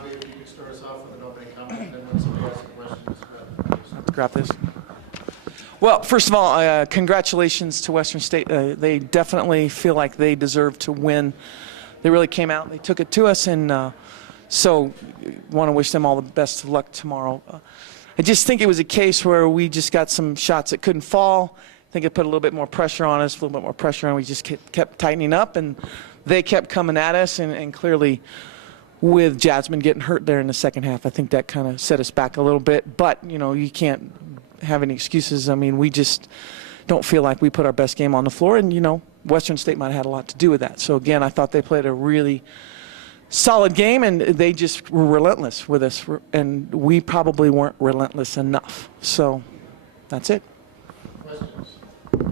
Haave, if you could start us off with an opening comment, and then when somebody asks a question, Have to grab this. Well, first of all, congratulations to Western State. They definitely feel like they deserve to win. They really came out, they took it to us, and so want to wish them all the best of luck tomorrow. I just think it was a case where we just got some shots that couldn't fall. I think it put a little bit more pressure on us, a little bit more pressure, and we just kept tightening up, and they kept coming at us, and clearly with Jasmine getting hurt there in the second half, I think that kind of set us back a little bit. But, you know, you can't have any excuses. I mean, we just don't feel like we put our best game on the floor, and, you know, Western State might have had a lot to do with that. So, again, I thought they played a really solid game, and they just were relentless with us, and we probably weren't relentless enough. So that's it. questions. Coach,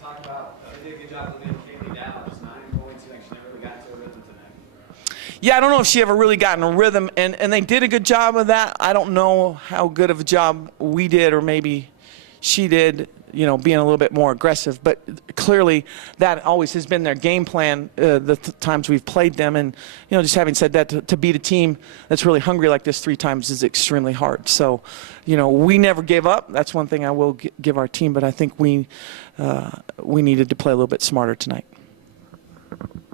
talk about they did a good job of getting Katie down. Just 9 points. She never really got to a rhythm tonight. Yeah, I don't know if she ever really got in a rhythm, and they did a good job of that. I don't know how good of a job we did, or maybe she did, you know, being a little bit more aggressive. But clearly that always has been their game plan the times we've played them. And, you know, just having said that, to beat a team that's really hungry like this 3 times is extremely hard. So, you know, we never gave up. That's one thing I will give our team, but I think we needed to play a little bit smarter tonight.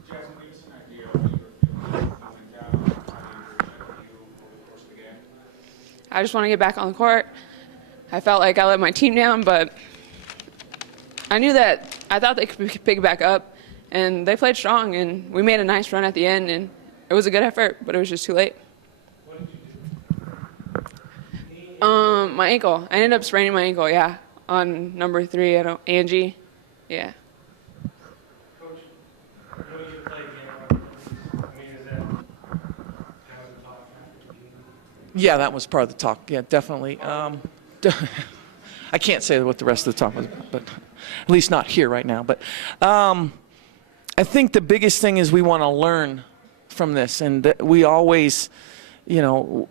Jasmine, give us an idea of what you were feeling coming down, how you were over the course of the game. I just want to get back on the court. I felt like I let my team down, but I knew that I thought they could pick it back up, and they played strong, and we made a nice run at the end, and it was a good effort, but it was just too late. What did you do? My ankle. I ended up spraining my ankle, yeah, on number 3. Angie, yeah. Coach, when you play game, I mean, is that kind of the talk after the game? Yeah, that was part of the talk. Yeah, definitely. I can't say what the rest of the talk was, but at least not here right now. But I think the biggest thing is we want to learn from this, and we always, you know,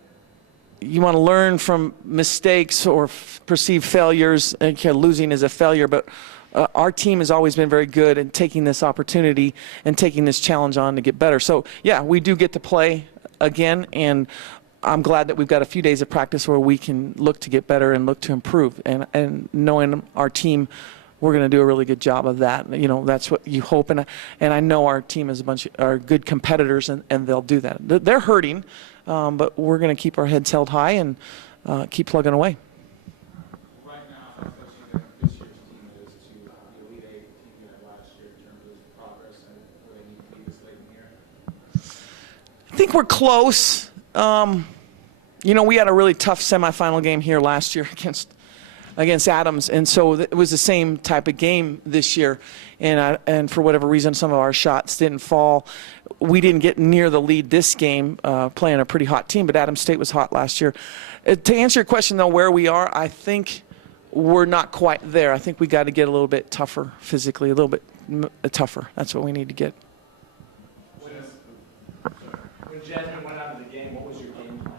you want to learn from mistakes or perceived failures. And losing is a failure, but our team has always been very good at taking this opportunity and taking this challenge on to get better. So yeah, we do get to play again, and I'm glad that we've got a few days of practice where we can look to get better and look to improve. And knowing our team, we're going to do a really good job of that. You know, that's what you hope. And I know our team is are good competitors, and they'll do that. They're hurting, but we're going to keep our heads held high and keep plugging away. Right now, how close do you think this year's team is to the Elite 8 team you had last year in terms of progress and where they need to be this late in the year? I think we're close. You know, we had a really tough semifinal game here last year against Adams, and so it was the same type of game this year. And for whatever reason, some of our shots didn't fall. We didn't get near the lead this game, playing a pretty hot team, but Adams State was hot last year. To answer your question, though, where we are, I think we're not quite there. I think we got to get a little bit tougher physically, a little bit tougher. That's what we need to get. When Jasmine went out of the game, what was your game plan?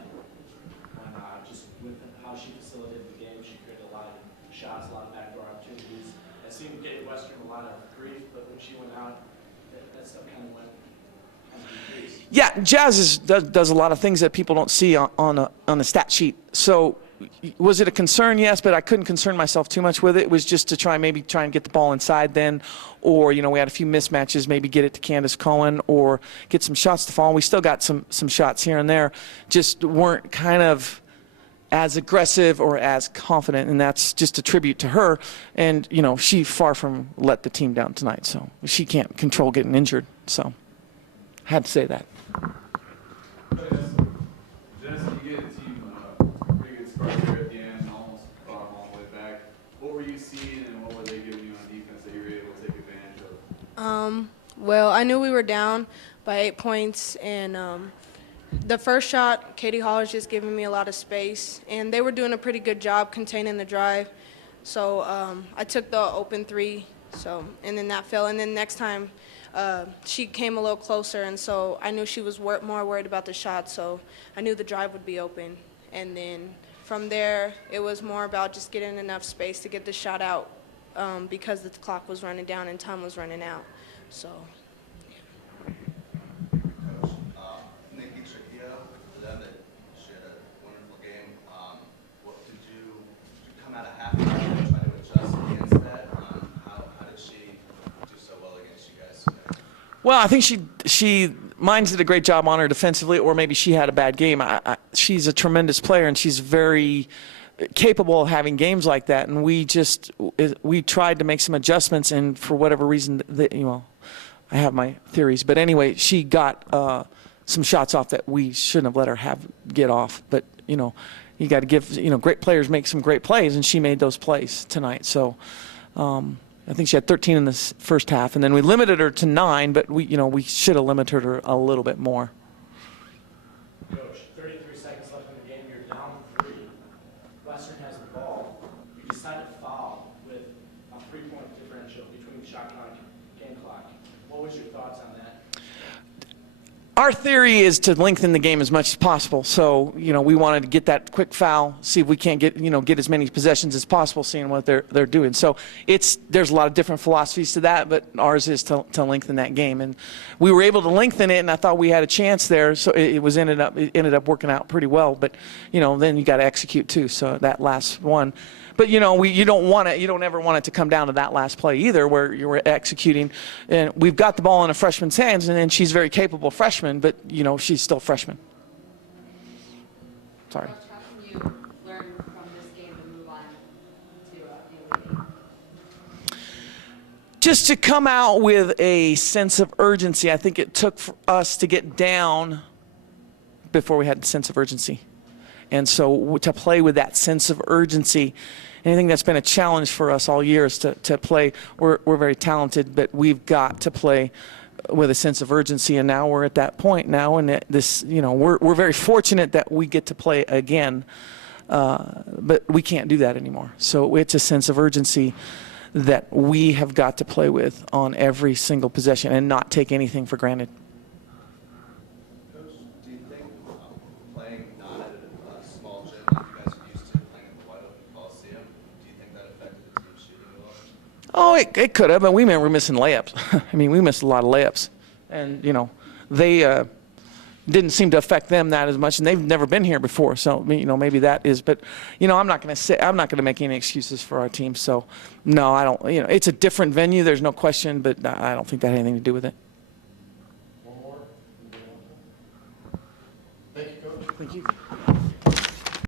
Just with how she facilitated the game, she created a lot of shots, a lot of backdoor opportunities. It seemed to get Western a lot of grief, but when she went out, that stuff kind of went on the decrease. Yeah, Jazz does a lot of things that people don't see on the stat sheet. So was it a concern? Yes, but I couldn't concern myself too much with it. It was just to maybe try and get the ball inside then, or, you know, we had a few mismatches, maybe get it to Candace Cohen or get some shots to fall. And we still got some shots here and there, just weren't kind of as aggressive or as confident, and that's just a tribute to her. And, you know, she far from let the team down tonight, so she can't control getting injured. So I had to say that. Jenessa, you gave the team a pretty good start here at the end, almost brought them all the way back. What were you seeing, and what were they giving you on defense that you were able to take advantage of? Well, I knew we were down by 8 points, and the first shot, Katie Hall was just giving me a lot of space, and they were doing a pretty good job containing the drive. So I took the open 3, and then that fell. And then next time, she came a little closer, and so I knew she was more worried about the shot, so I knew the drive would be open. And then from there, it was more about just getting enough space to get the shot out because the clock was running down and time was running out. So, Coach, Nikki Well, I think Mines did a great job on her defensively, or maybe she had a bad game. She's a tremendous player, and she's very capable of having games like that. And we tried to make some adjustments, and for whatever reason, I have my theories. But anyway, she got some shots off that we shouldn't have let her get off. But you got to give great players make some great plays, and she made those plays tonight. So. I think she had 13 in the first half, and then we limited her to 9, but we should have limited her a little bit more. Coach, 33 seconds left in the game. You're down 3. Western has the ball. You decide to foul with a 3-point differential between shot clock and game clock. What was your thoughts on that? Our theory is to lengthen the game as much as possible. So, we wanted to get that quick foul, see if we can't get as many possessions as possible, seeing what they're doing. So there's a lot of different philosophies to that, but ours is to lengthen that game. And we were able to lengthen it, and I thought we had a chance there. So it ended up working out pretty well. But then you got to execute too. So that last one. But you don't ever want it to come down to that last play either, where you're executing. And we've got the ball in a freshman's hands, and she's a very capable freshman, but she's still a freshman. Sorry. Coach, how can you learn from this game and move on to the game? Just to come out with a sense of urgency. I think it took for us to get down before we had the sense of urgency. And so to play with that sense of urgency, anything that's been a challenge for us all year is to play. We're very talented, but we've got to play with a sense of urgency. And now we're at that point now, and we're very fortunate that we get to play again, but we can't do that anymore. So it's a sense of urgency that we have got to play with on every single possession and not take anything for granted. Coach, do you think playing not at a small gym like you guys are used to, playing in the wide open Coliseum, do you think that affected the team's shooting a lot? Oh, it could have, but we were missing layups. I mean, we missed a lot of layups, and they didn't seem to affect them that as much, and they've never been here before, so maybe that is. But I'm not going to make any excuses for our team. So no, I don't. It's a different venue. There's no question, but I don't think that had anything to do with it. One more. Thank you, Coach. Thank you.